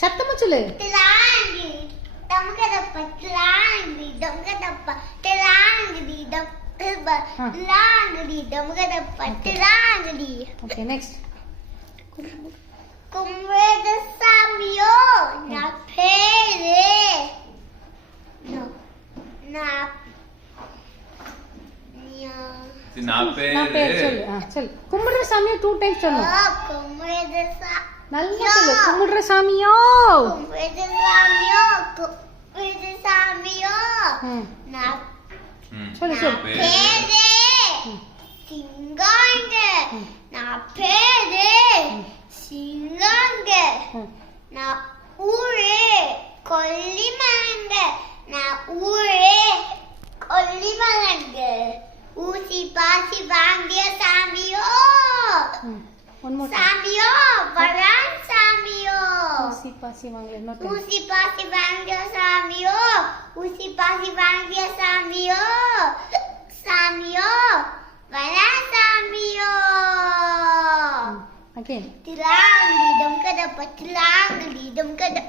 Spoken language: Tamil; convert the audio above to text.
சத்தமா சொல்லு. திலாங்கி டம்கடப்ப திலாங்கி டம்கடப்ப திலாங்கி திலாங்கி டம்கடப்ப திலாங்கி. Okay next. கும்ரேத சாமியோ நா பேரே நான் பேர் சொல்லு. சொல்லு. கும்பிடுற சாமியோ 2 டைம்ஸ் சொல்லணும். கும்ரேத சா நல்லா சொல்லு. கும்பிடுற சாமியோ. கும்ரேத சாமியோ கும்ரேத சாமியோ நா சொல்லு சொல்லு. பேரே சிங்காங்க நா பேரே சிங்காங்க நா ஊரே கொல்லிமலங்க நா ஊரே கொல்லிமலங்க ஊசி பாசி வாங்கிய சாமியோ சாமியோ வரான் சாமியோ ஊசி பாசி வாங்கிய ஊசி பாசி வாங்கிய சாமியோ ஊசி பாசி வாங்கிய சாமியோ சாமியோ வரான் சாமியோ. Again. Tilang di dam kada pa tilang di dam kada.